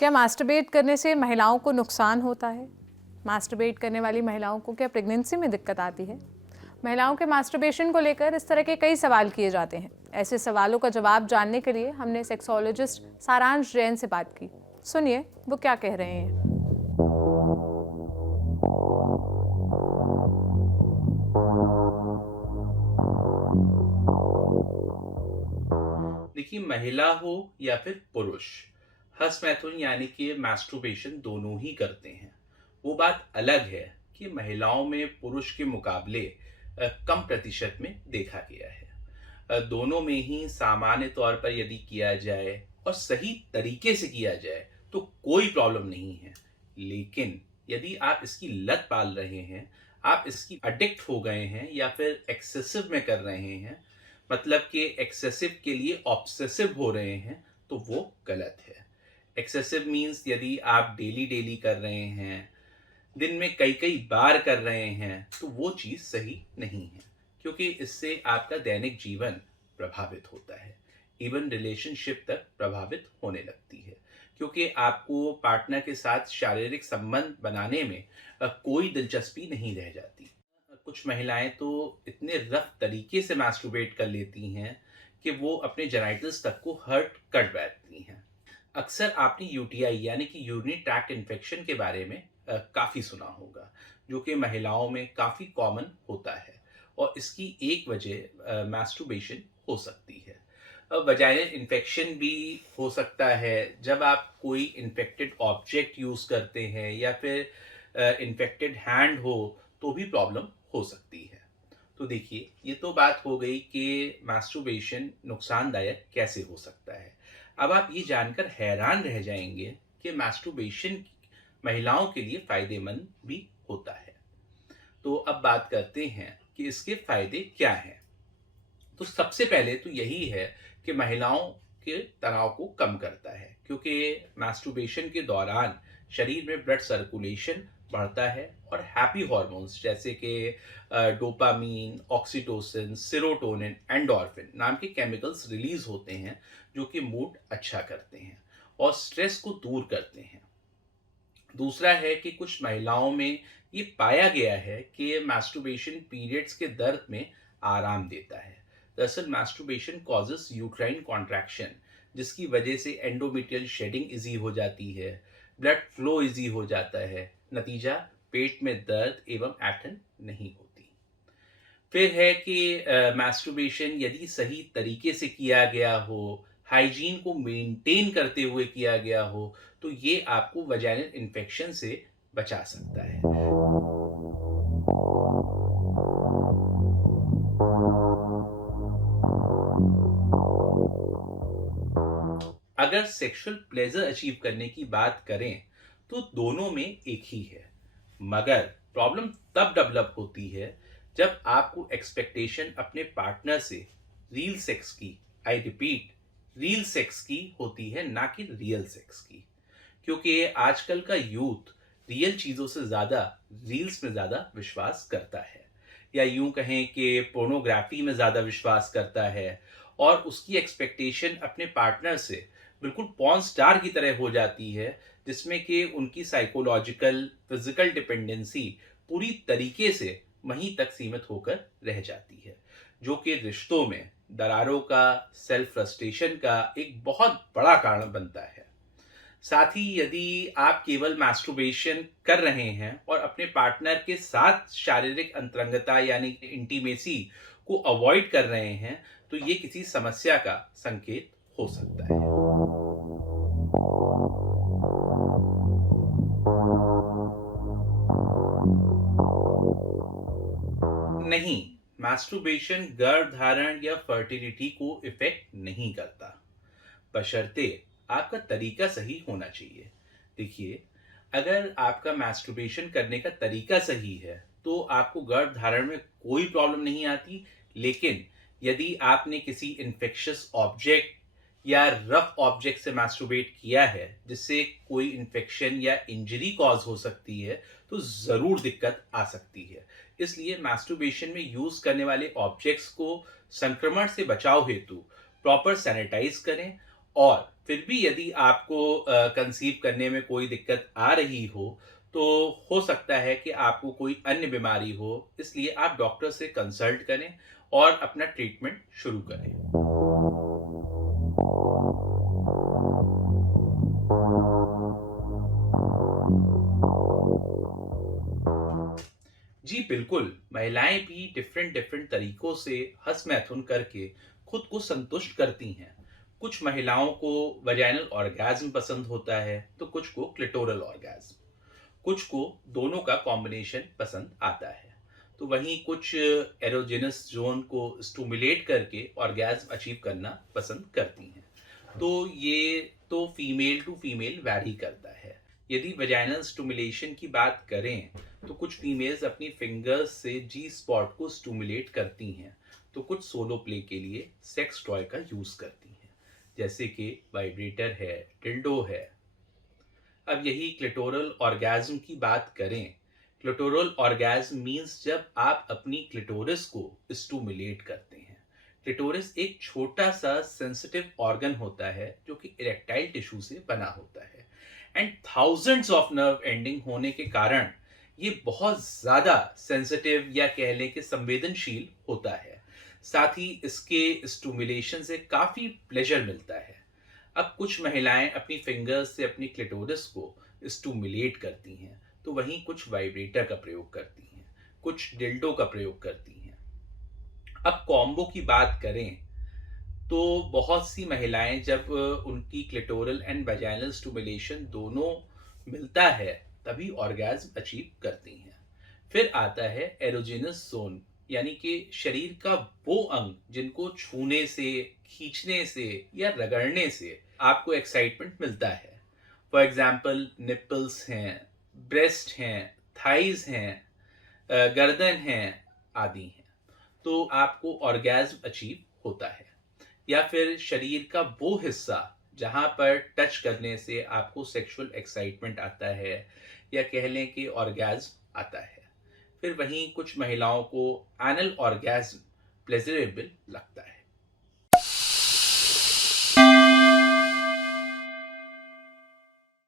क्या मास्टरबेट करने से महिलाओं को नुकसान होता है? मास्टरबेट करने वाली महिलाओं को क्या प्रेगनेंसी में दिक्कत आती है? महिलाओं के मास्टरबेशन को लेकर इस तरह के कई सवाल किए जाते हैं। ऐसे सवालों का जवाब जानने के लिए हमने सेक्सोलॉजिस्ट सारांश जैन से बात की। सुनिए वो क्या कह रहे हैं। देखिए, महिला हो या फिर पुरुष, हस्तमैथुन यानी कि मैस्टुर्बेशन दोनों ही करते हैं। वो बात अलग है कि महिलाओं में पुरुष के मुकाबले कम प्रतिशत में देखा गया है। दोनों में ही सामान्य तौर पर यदि किया जाए और सही तरीके से किया जाए तो कोई प्रॉब्लम नहीं है। लेकिन यदि आप इसकी लत पाल रहे हैं, आप इसकी अडिक्ट हो गए हैं या फिर एक्सेसिव में कर रहे हैं, मतलब कि एक्सेसिव के लिए ऑब्सेसिव हो रहे हैं, तो वो गलत है। एक्सेसिव मीन्स यदि आप डेली डेली कर रहे हैं, दिन में कई कई बार कर रहे हैं, तो वो चीज़ सही नहीं है, क्योंकि इससे आपका दैनिक जीवन प्रभावित होता है। इवन रिलेशनशिप तक प्रभावित होने लगती है, क्योंकि आपको पार्टनर के साथ शारीरिक संबंध बनाने में कोई दिलचस्पी नहीं रह जाती। कुछ महिलाएं तो इतने रफ तरीके से मैस्टरबेट कर लेती हैं कि वो अपने जेनिटल्स तक को हर्ट कर बैठती हैं। अक्सर आपने यूटीआई यानी कि यूरिनरी ट्रैक्ट इन्फेक्शन के बारे में काफ़ी सुना होगा, जो कि महिलाओं में काफ़ी कॉमन होता है और इसकी एक वजह मैस्टरबेशन हो सकती है। वजाइनल इन्फेक्शन भी हो सकता है जब आप कोई इन्फेक्टेड ऑब्जेक्ट यूज़ करते हैं या फिर इन्फेक्टेड हैंड हो तो भी प्रॉब्लम हो सकती है। तो देखिए, ये तो बात हो गई कि मैस्टरबेशन नुकसानदायक कैसे हो सकता है। अब आप ये जानकर हैरान रह जाएंगे कि मैस्टरबेशन महिलाओं के लिए फ़ायदेमंद भी होता है। तो अब बात करते हैं कि इसके फ़ायदे क्या हैं। तो सबसे पहले तो यही है कि महिलाओं के तनाव को कम करता है, क्योंकि मैस्टरबेशन के दौरान शरीर में ब्लड सर्कुलेशन बढ़ता है और हैप्पी हॉर्मोन्स जैसे कि डोपामीन, ऑक्सीटोसिन, सेरोटोनिन, एंडोर्फिन नाम के केमिकल्स रिलीज होते हैं, जो कि मूड अच्छा करते हैं और स्ट्रेस को दूर करते हैं। दूसरा है कि कुछ महिलाओं में ये पाया गया है कि मैस्टरबेशन पीरियड्स के दर्द में आराम देता है। दरअसल मैस्टरबेशन कॉजेस यूट्राइन कॉन्ट्रैक्शन, जिसकी वजह से एंडोमेट्रियल शेडिंग इजी हो जाती है, ब्लड फ्लो इजी हो जाता है, नतीजा पेट में दर्द एवं ऐंठन नहीं होती। फिर है कि मैस्टरबेशन यदि सही तरीके से किया गया हो, हाइजीन को मेंटेन करते हुए किया गया हो, तो ये आपको वजाइनल इन्फेक्शन से बचा सकता है। अगर सेक्सुअल प्लेजर अचीव करने की बात करें तो दोनों में एक ही है, मगर प्रॉब्लम तब डेवलप होती है जब आपको एक्सपेक्टेशन अपने पार्टनर से रियल सेक्स की, आई रिपीट, रियल सेक्स की होती है, ना कि रियल सेक्स की। क्योंकि आजकल का यूथ रियल चीज़ों से ज़्यादा रील्स में ज़्यादा विश्वास करता है, या यूं कहें कि पोर्नोग्राफी में ज़्यादा विश्वास करता है, और उसकी एक्सपेक्टेशन अपने पार्टनर से बिल्कुल पॉर्न स्टार की तरह हो जाती है, जिसमें कि उनकी साइकोलॉजिकल फिजिकल डिपेंडेंसी पूरी तरीके से वहीं तक सीमित होकर रह जाती है, जो कि रिश्तों में दरारों का, सेल्फ फ्रस्ट्रेशन का एक बहुत बड़ा कारण बनता है। साथ ही यदि आप केवल मैस्टरबेशन कर रहे हैं और अपने पार्टनर के साथ शारीरिक अंतरंगता यानी इंटीमेसी को अवॉइड कर रहे हैं, तो ये किसी समस्या का संकेत हो सकता है। नहीं, मैस्टरबेशन गर्भधारण या फर्टिलिटी को इफेक्ट नहीं करता, बशर्ते आपका तरीका सही होना चाहिए। देखिए, अगर आपका मैस्टरबेशन करने का तरीका सही है तो आपको गर्भधारण में कोई प्रॉब्लम नहीं आती। लेकिन यदि आपने किसी इन्फेक्शियस ऑब्जेक्ट या रफ ऑब्जेक्ट से मैस्टरबेट किया है जिससे कोई इन्फेक्शन या इंजरी कॉज हो सकती है, तो ज़रूर दिक्कत आ सकती है। इसलिए मैस्टरबेशन में यूज़ करने वाले ऑब्जेक्ट्स को संक्रमण से बचाव हेतु प्रॉपर सैनिटाइज करें और फिर भी यदि आपको कंसीव करने में कोई दिक्कत आ रही तो हो सकता है कि आपको कोई अन्य बीमारी हो, इसलिए आप डॉक्टर से कंसल्ट करें और अपना ट्रीटमेंट शुरू करें। जी बिल्कुल, महिलाएं भी डिफरेंट डिफरेंट तरीकों से हँस मैथुन करके खुद को संतुष्ट करती हैं। कुछ महिलाओं को वजाइनल ऑर्गेज़्म पसंद होता है, तो कुछ को क्लिटोरल ऑर्गेज़्म, कुछ को दोनों का कॉम्बिनेशन पसंद आता है। तो वहीं कुछ एरोजेनस ज़ोन को स्टिमुलेट करके ऑर्गेज़्म अचीव करना पसंद करती हैं। तो ये तो फीमेल टू फीमेल वैरी करता है। यदि वजाइनल स्टिमुलेशन की बात करें, तो कुछ फीमेल्स अपनी फिंगर्स से जी स्पॉट को स्टिमुलेट करती हैं, तो कुछ सोलो प्ले के लिए सेक्स टॉय का यूज़ करती हैं, जैसे कि वाइब्रेटर है, डिल्डो है। अब यही क्लिटोरल ऑर्गेज़्म की बात करें, क्लिटोरल ऑर्गेज़्म मीन्स जब आप अपनी क्लिटोरिस को स्टिमुलेट करते हैं। क्लिटोरिस एक छोटा सा सेंसिटिव ऑर्गन होता है जो कि इरेक्टाइल टिश्यू से बना होता है, and thousands of nerve ending होने के कारण ये बहुत ज़्यादा सेंसिटिव या कह लें कि संवेदनशील होता है। साथ ही इसके स्टिमुलेशन से काफ़ी प्लेजर मिलता है। अब कुछ महिलाएं अपनी फिंगर्स से अपनी क्लिटोरिस को स्टिमुलेट करती हैं, तो वहीं कुछ वाइब्रेटर का प्रयोग करती हैं, कुछ डिल्डो का प्रयोग करती हैं। अब कॉम्बो की बात करें, तो बहुत सी महिलाएं जब उनकी क्लिटोरल एंड वैजाइनल स्टिमुलेशन दोनों मिलता है, तभी ऑर्गेज़्म अचीव करती हैं। फिर आता है एरोजेनस जोन, यानी कि शरीर का वो अंग जिनको छूने से, खींचने से या रगड़ने से आपको एक्साइटमेंट मिलता है। फॉर एग्जाम्पल निपल्स हैं, ब्रेस्ट हैं, थाइज हैं, गर्दन हैं, आदि हैं। तो आपको ऑर्गेज़्म अचीव होता है। या फिर शरीर का वो हिस्सा जहाँ पर टच करने से आपको सेक्सुअल एक्साइटमेंट आता है, या कह लें कि ऑर्गेज़्म आता है। फिर वहीं कुछ महिलाओं को एनल ऑर्गेज़्म प्लेजरेबल लगता है।